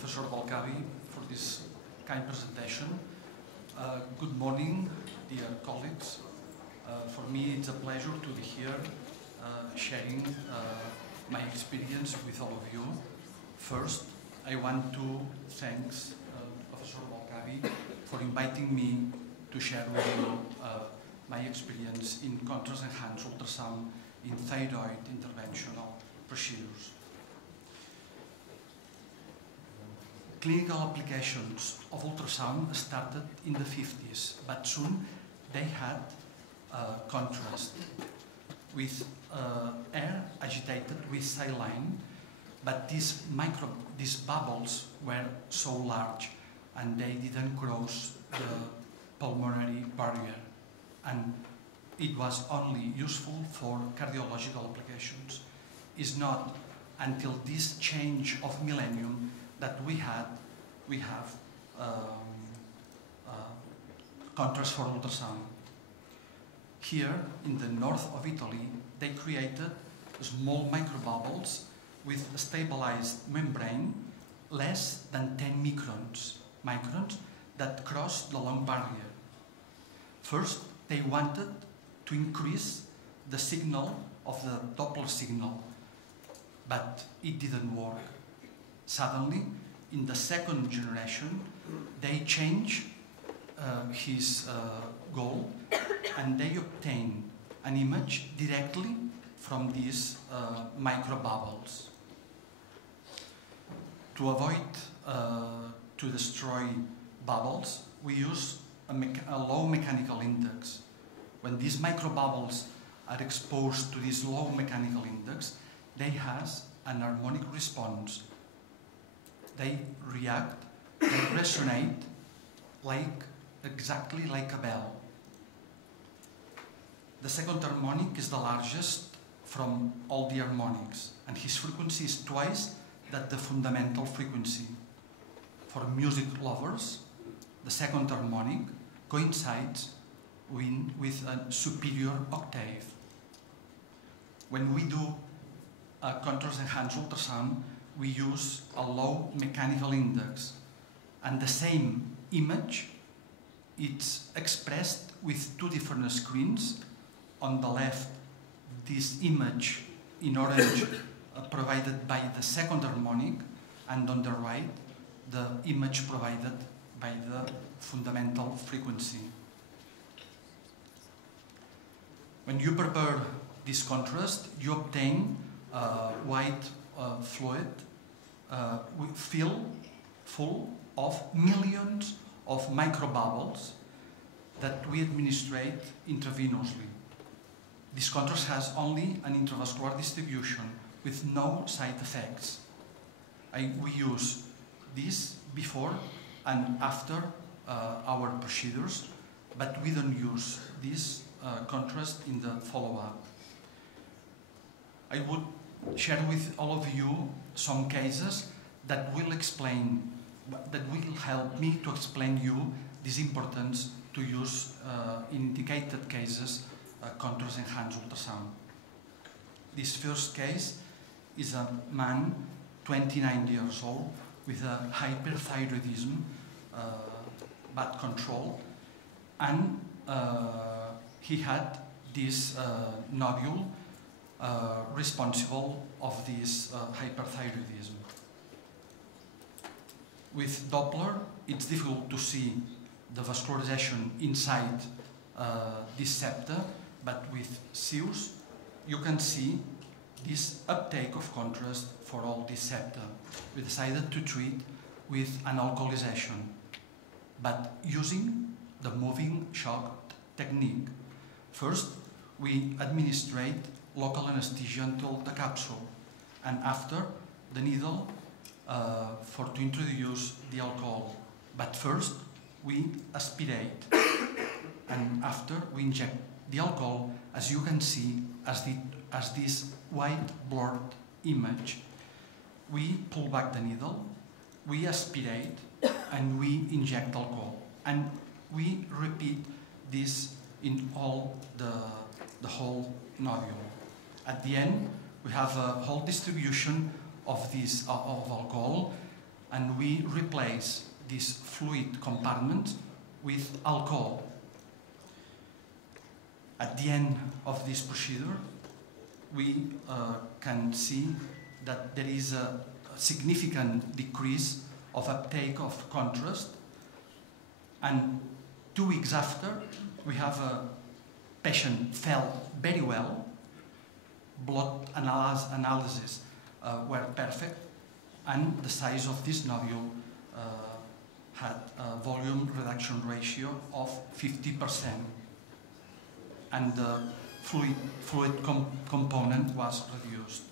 Professor Vall for this kind presentation. Good morning, dear colleagues. For me, it's a pleasure to be here sharing my experience with all of you. First, I want to thank Professor Vall for inviting me to share with you my experience in contrast-enhanced ultrasound in thyroid interventional procedures. Clinical applications of ultrasound started in the 50s, but soon they had contrast with air agitated with saline, but these bubbles were so large and they didn't cross the pulmonary barrier, and it was only useful for cardiological applications. It's not until this change of millennium that we have contrast for ultrasound. Here in the north of Italy, they created small microbubbles with a stabilized membrane less than 10 microns that cross the lung barrier. First, they wanted to increase the signal of the Doppler signal, but it didn't work. Suddenly, in the second generation, they changed his goal and they obtained an image directly from these microbubbles. To avoid to destroy bubbles, we use a low mechanical index. When these microbubbles are exposed to this low mechanical index, they have an harmonic response. They react, they resonate exactly like a bell. The second harmonic is the largest from all the harmonics, and his frequency is twice that the fundamental frequency. For music lovers, the second harmonic coincides with a superior octave. When we do a contrast-enhanced ultrasound, we use a low mechanical index, and the same image, it's expressed with two different screens. On the left, this image in orange provided by the second harmonic, and on the right, the image provided by the fundamental frequency. When you prepare this contrast, you obtain white fluid full of millions of microbubbles that we administrate intravenously. This contrast has only an intravascular distribution with no side effects. We use this before and after our procedures, but we don't use this contrast in the follow-up. I would share with all of you some cases that will help me to explain you this importance to use in indicated cases contrast-enhanced ultrasound. This first case is a man, 29 years old, with a hyperthyroidism, bad control, and he had this nodule responsible of this hyperthyroidism. With Doppler, it's difficult to see the vascularization inside this septa, but with CEUS, you can see this uptake of contrast for all this septa. We decided to treat with an alcoholization, but using the moving shock technique. First, we administrate local anesthesia until the capsule, and after the needle to introduce the alcohol. But first we aspirate, and after we inject the alcohol, as you can see as this white blurred image. We pull back the needle, we aspirate, and we inject alcohol, and we repeat this in all the whole nodule. At the end, we have a whole distribution of this of alcohol, and we replace this fluid compartment with alcohol. At the end of this procedure, we can see that there is a significant decrease of uptake of contrast, and 2 weeks after, we have a patient felt very well, blood analysis were perfect, and the size of this nodule had a volume reduction ratio of 50%, and the fluid component was reduced.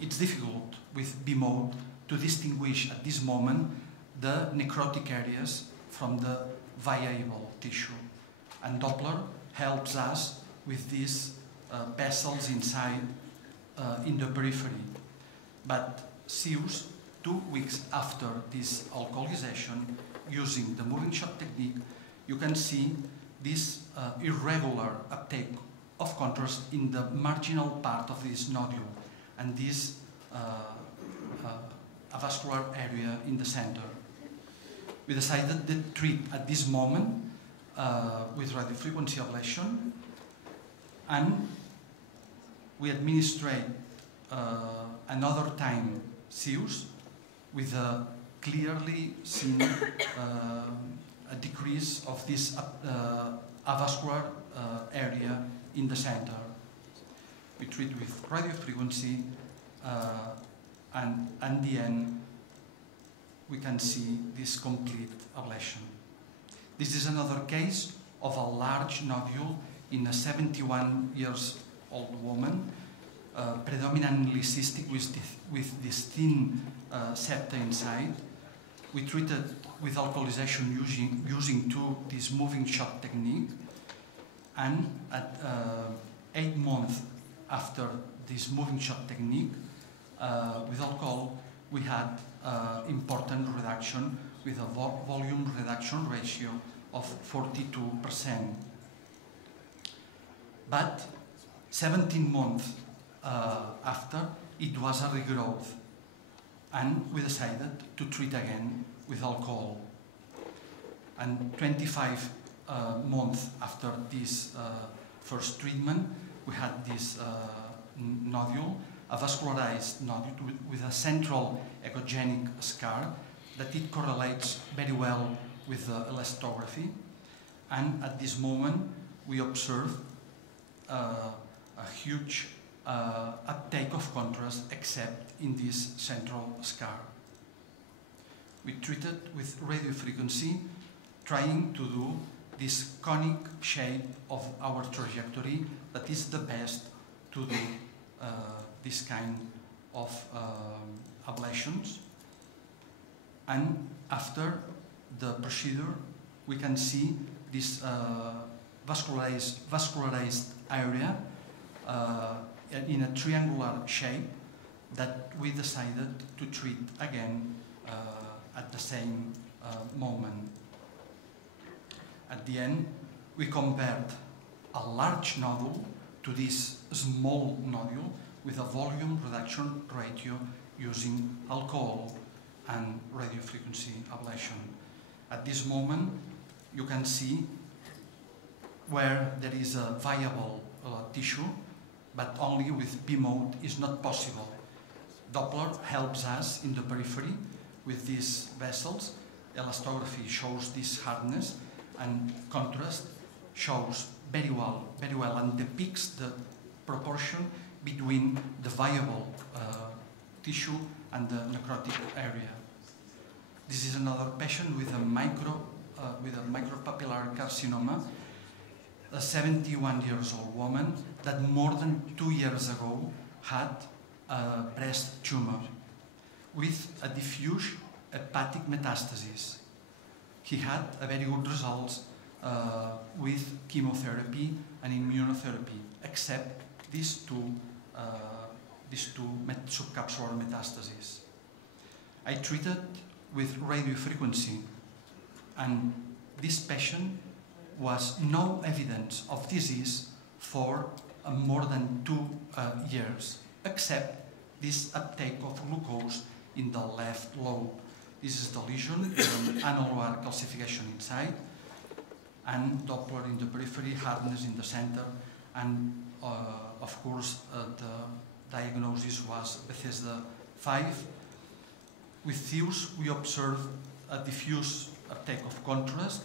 It's difficult with B-mode to distinguish at this moment the necrotic areas from the viable tissue, and Doppler helps us with these vessels inside in the periphery. But CEUS, 2 weeks after this alcoholization, using the moving shot technique, you can see this irregular uptake of contrast in the marginal part of this nodule and this avascular area in the center. We decided to treat at this moment with radiofrequency ablation, and we administrate another time CEUS with a clearly seen a decrease of this avascular area in the center. We treat with radiofrequency, and at the end we can see this complete ablation. This is another case of a large nodule in a 71-year-old woman, predominantly cystic with this thin septa inside. We treated with alcoholization using this moving shot technique, and at 8 months after this moving shot technique, with alcohol, we had important reduction with a volume reduction ratio of 42%. But 17 months after, it was a regrowth, and we decided to treat again with alcohol. And 25 months after this first treatment, we had this nodule, a vascularized nodule with a central echogenic scar that it correlates very well with the elastography. And at this moment, we observe a huge uptake of contrast except in this central scar. We treated with radiofrequency, trying to do this conic shape of our trajectory that is the best to do this kind of ablations. And after the procedure, we can see this vascularized area in a triangular shape that we decided to treat again at the same moment. At the end, we compared a large nodule to this small nodule with a volume reduction ratio using alcohol and radiofrequency ablation. At this moment, you can see where there is a viable tissue, but only with B-mode is not possible. Doppler helps us in the periphery with these vessels. Elastography shows this hardness, and contrast shows very well and depicts the proportion between the viable tissue and the necrotic area. This is another patient with a micropapillary carcinoma, a 71-year-old woman that more than 2 years ago had a breast tumor with a diffuse hepatic metastasis. He had a very good results with chemotherapy and immunotherapy, except these two subcapsular metastases. I treated with radiofrequency, and this patient was no evidence of disease for more than 2 years, except this uptake of glucose in the left lobe. This is the lesion with an annular calcification inside, and Doppler in the periphery, hardness in the center, and of course the diagnosis was Bethesda 5. With CEUS we observed a diffuse uptake of contrast,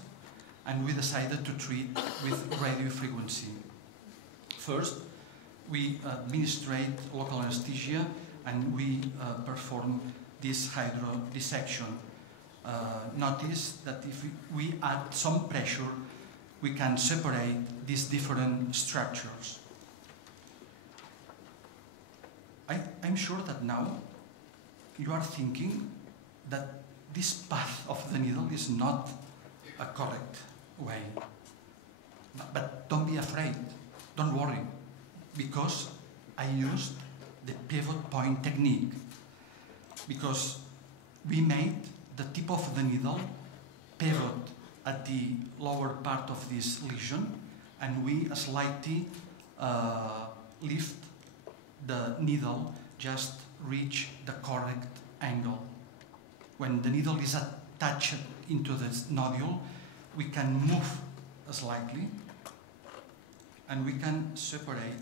and we decided to treat with radiofrequency. First, we administrate local anesthesia, and we perform this hydrodissection. Notice that if we add some pressure, we can separate these different structures. I'm sure that now you are thinking that this path of the needle is not a correct way. But don't be afraid, don't worry, because I used the pivot point technique, because we made the tip of the needle pivot at the lower part of this lesion, and we slightly lift the needle, just reach the correct angle. When the needle is attached into this nodule, we can move slightly, and we can separate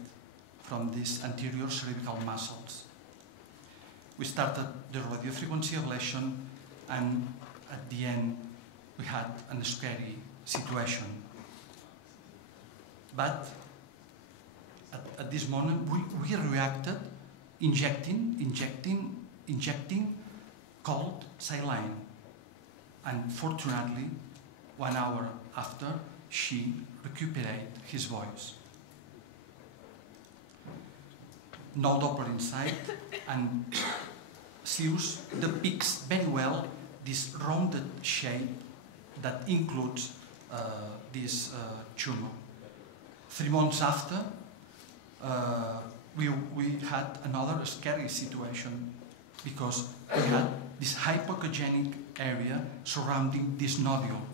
from these anterior cervical muscles. We started the radiofrequency ablation, and at the end we had a scary situation. But at this moment we reacted injecting cold saline, and fortunately 1 hour after she recuperated his voice. No Doppler inside, and CEUS depicts very well this rounded shape that includes this tumor. 3 months after, we had another scary situation, because we had this hypoechogenic area surrounding this nodule.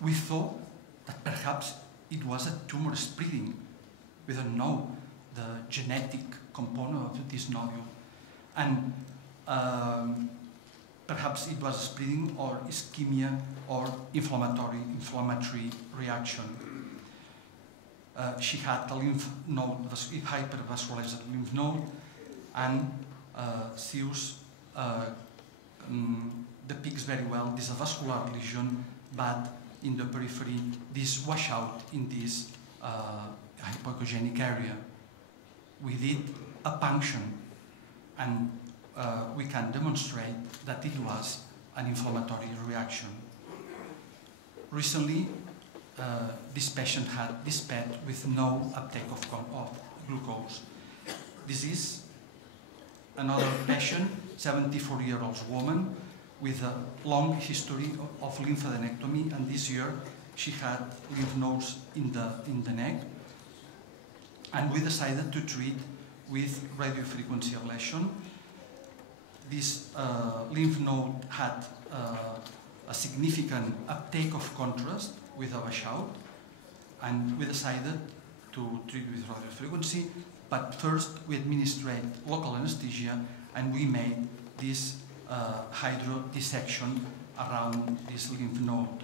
We thought that perhaps it was a tumor spreading. We don't know the genetic component of this nodule. And perhaps it was spreading, or ischemia, or inflammatory reaction. She had a lymph node, hypervascularized lymph node, and CEUS depicts very well this vascular lesion, but in the periphery, this washout in this hypoechogenic area. We did a punction, and we can demonstrate that it was an inflammatory reaction. Recently, this patient had this PET with no uptake of glucose. This is another patient, 74-year-old woman with a long history of lymphadenectomy, and this year she had lymph nodes in the neck, and we decided to treat with radiofrequency ablation. This lymph node had a significant uptake of contrast with a washout, and we decided to treat with radiofrequency, but first we administered local anesthesia, and we made this hydrodissection around this lymph node.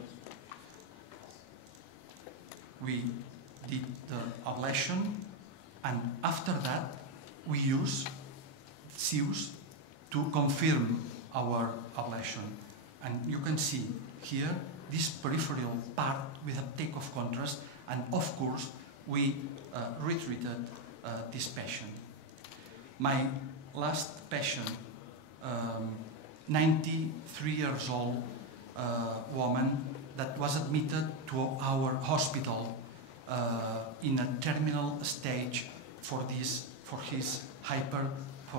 We did the ablation, and after that we use CEUS to confirm our ablation. And you can see here this peripheral part with uptake of contrast, and of course we retreated this patient. My last patient, 93 years old woman that was admitted to our hospital in a terminal stage for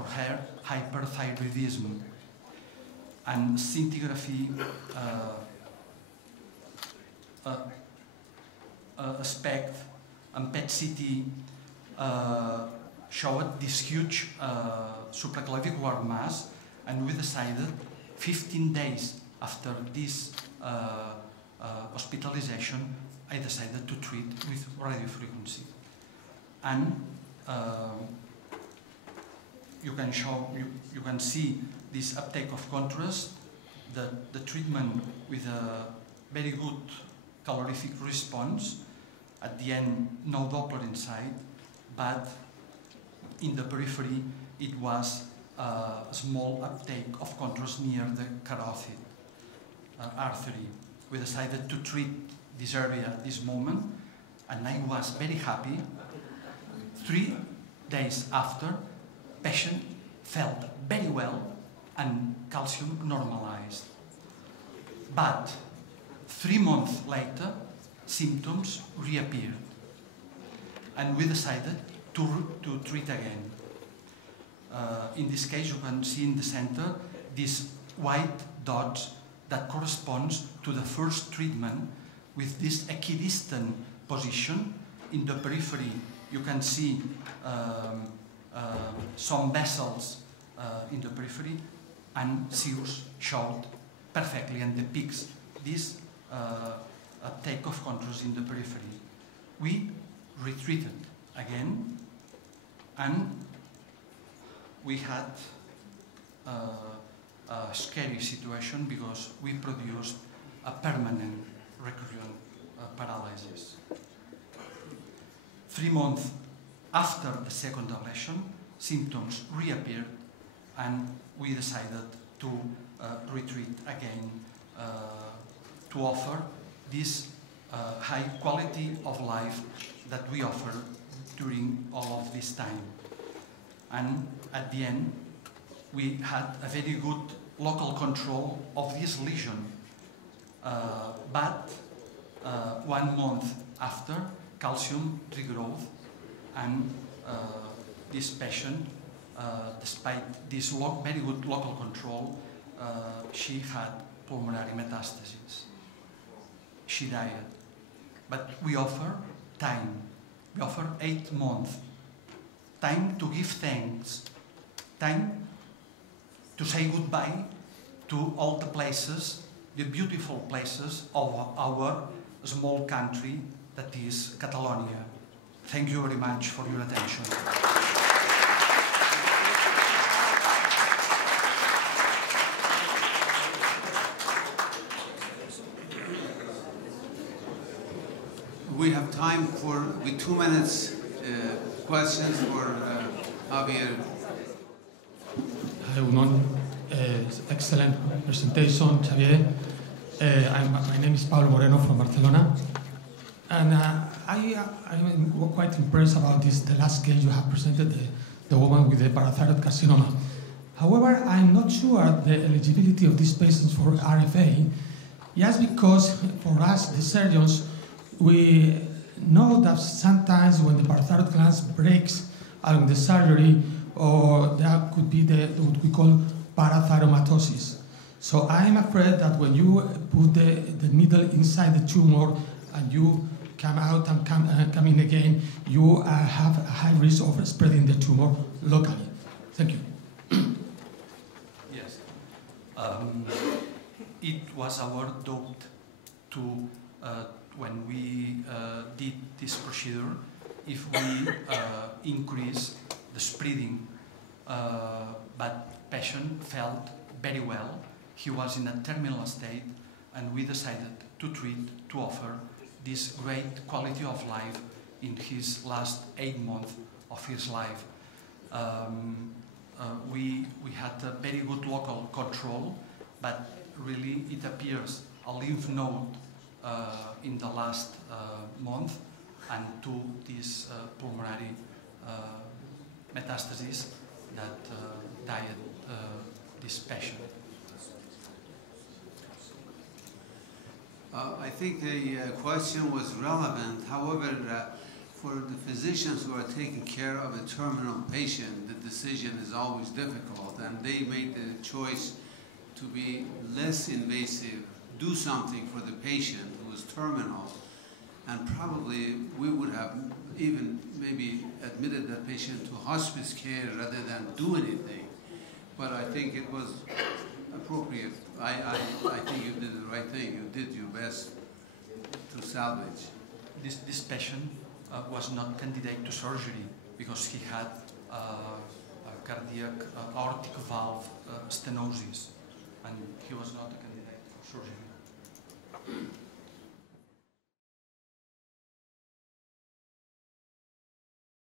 her hyperthyroidism, and scintigraphy SPECT and PET-CT showed this huge supraclavicular mass, and we decided 15 days after this hospitalization, I decided to treat with radiofrequency. And you can see this uptake of contrast the treatment with a very good calorific response. At the end, no Doppler inside, but in the periphery, it was a small uptake of contours near the carotid artery. We decided to treat this area at this moment, and I was very happy. 3 days after, patient felt very well and calcium normalized. But 3 months later, symptoms reappeared, and we decided to treat again. In this case, you can see in the center these white dots that corresponds to the first treatment with this equidistant position. In the periphery, you can see some vessels in the periphery, and CEUS showed perfectly and depicts this uptake of contours in the periphery. We retreated again, and we had a scary situation because we produced a permanent recurrent paralysis. 3 months after the second ablation, symptoms reappeared, and we decided to retreat again to offer this high quality of life that we offer during all of this time. And at the end, we had a very good local control of this lesion. But 1 month after, calcium regrowth, and this patient, despite this very good local control, she had pulmonary metastases. She died. But we offer time. We offer 8 months. Time to give thanks. Time to say goodbye to all the places, the beautiful places of our small country that is Catalonia. Thank you very much for your attention. We have time for, with 2 minutes, questions for Xavier. Hi, good morning. Excellent presentation, Xavier. My name is Pablo Moreno from Barcelona, and I'm quite impressed about the last case you have presented, the woman with the parathyroid carcinoma. However, I'm not sure the eligibility of these patients for RFA, just because for us, the surgeons, we know that sometimes when the parathyroid gland breaks along the surgery, or there could be what we call parathyromatosis. So I'm afraid that when you put the needle inside the tumor and you come out and come in again, you have a high risk of spreading the tumor locally. Thank you. Yes. It was our doubt to, when we did this procedure, if we increase the spreading, but patient felt very well. He was in a terminal state, and we decided to treat, to offer this great quality of life in his last 8 months of his life. We had a very good local control, but really it appears a lymph node in the last month, and to this pulmonary metastasis that died this patient. I think the question was relevant. However, for the physicians who are taking care of a terminal patient, the decision is always difficult, and they made the choice to be less invasive, do something for the patient who is terminal, and probably we would have even maybe admitted that patient to hospice care rather than do anything. But I think it was appropriate. I think you did the right thing. You did your best to salvage. This patient was not candidate to surgery because he had a cardiac aortic valve stenosis. and he was not a candidate for surgery.